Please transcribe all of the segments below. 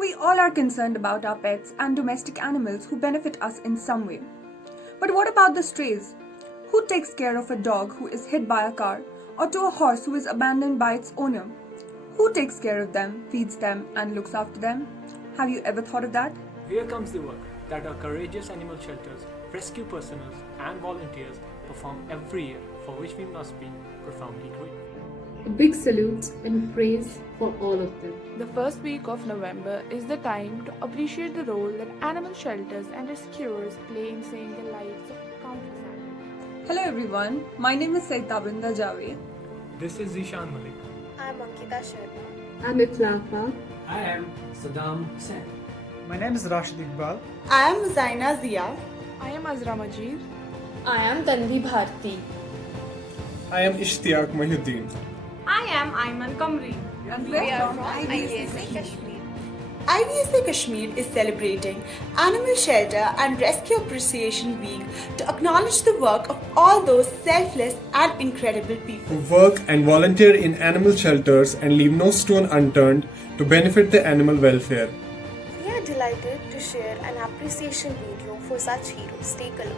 We all are concerned about our pets and domestic animals who benefit us in some way. But what about the strays? Who takes care of a dog who is hit by a car or to a horse who is abandoned by its owner? Who takes care of them, feeds them, and looks after them? Have you ever thought of that? Here comes the work that our courageous animal shelters, rescue personnel, and volunteers perform every year, for which we must be profoundly grateful. A big salute and praise for all of them. The first week of November is the time to appreciate the role that animal shelters and rescuers play in saving the lives of countless animals. Hello everyone, my name is Saitabinder Javed. This is Zishan Malik. I'm Ankita Sharma. I'm Iflaqa. I am Saddam Hussain. My name is Rashid Iqbal. I am Zaina Zia. I am Azra Majid. I am Tanvi Bharti. I am Ishtiyaq Mahyuddin. I am Ayman Kamri. And we are from IBSA Kashmir. IBSA Kashmir is celebrating Animal Shelter and Rescue Appreciation Week to acknowledge the work of all those selfless and incredible people Who work and volunteer in animal shelters and leave no stone unturned to benefit the animal welfare. We are delighted to share an appreciation video for such heroes. Take a look.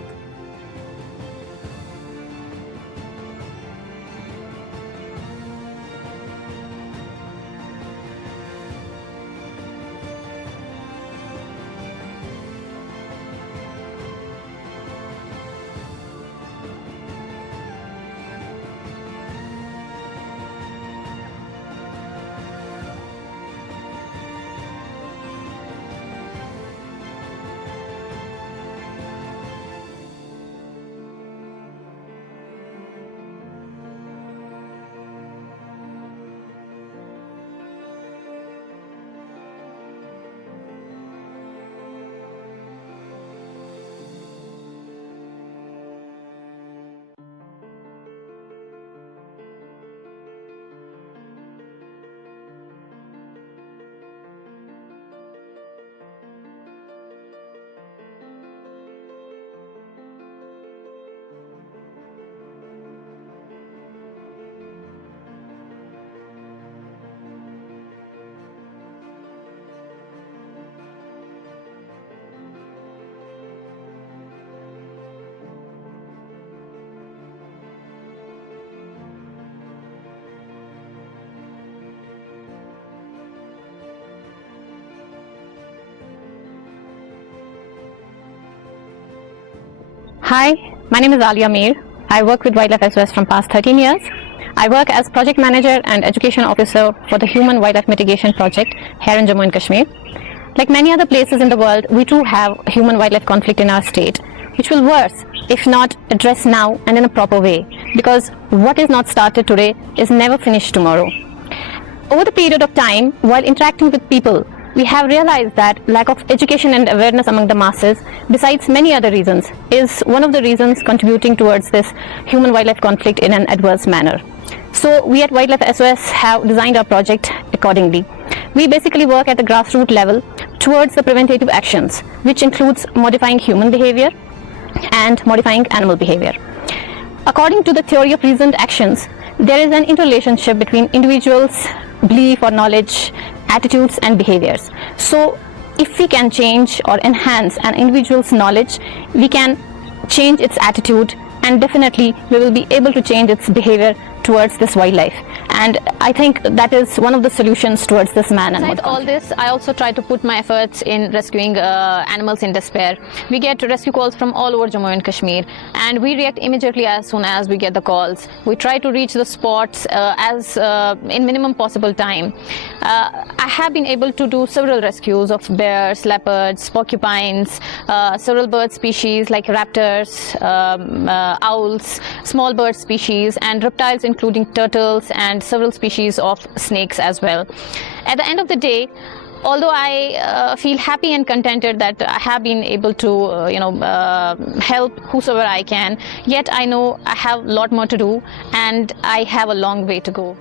Hi, my name is Alia Mir. I work with Wildlife SOS from past 13 years. I work as project manager and education officer for the Human Wildlife Mitigation Project here in Jammu and Kashmir. Like many other places in the world, we too have human wildlife conflict in our state, which will worse if not addressed now and in a proper way, because what is not started today is never finished tomorrow. Over the period of time, while interacting with people, we have realized that lack of education and awareness among the masses, besides many other reasons, is one of the reasons contributing towards this human-wildlife conflict in an adverse manner. So we at Wildlife SOS have designed our project accordingly. We basically work at the grassroots level towards the preventative actions, which includes modifying human behavior and modifying animal behavior. According to the theory of reasoned actions, there is an interrelationship between individuals' belief or knowledge, attitudes and behaviors. So if we can change or enhance an individual's knowledge, we can change its attitude, and definitely we will be able to change its behavior towards this wildlife. And I think that is one of the solutions towards this man. Besides all this, I also try to put my efforts in rescuing animals in despair. We get rescue calls from all over Jammu and Kashmir, and we react immediately as soon as we get the calls. We try to reach the spots in minimum possible time. I have been able to do several rescues of bears, leopards, porcupines, several bird species like raptors, owls, small bird species, and reptiles including turtles and several species of snakes as well. At the end of the day, although I feel happy and contented that I have been able to help whosoever I can, yet I know I have a lot more to do and I have a long way to go.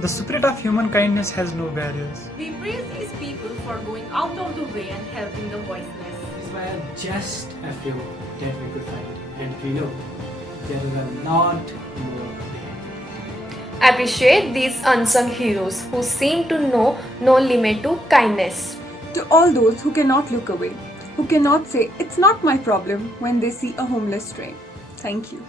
The spirit of human kindness has no barriers. We praise these people for going out of the way and helping the voiceless. These were just a few that we could find, and we know there is a lot more there. Appreciate these unsung heroes who seem to know no limit to kindness. To all those who cannot look away, who cannot say, "It's not my problem," when they see a homeless stray. Thank you.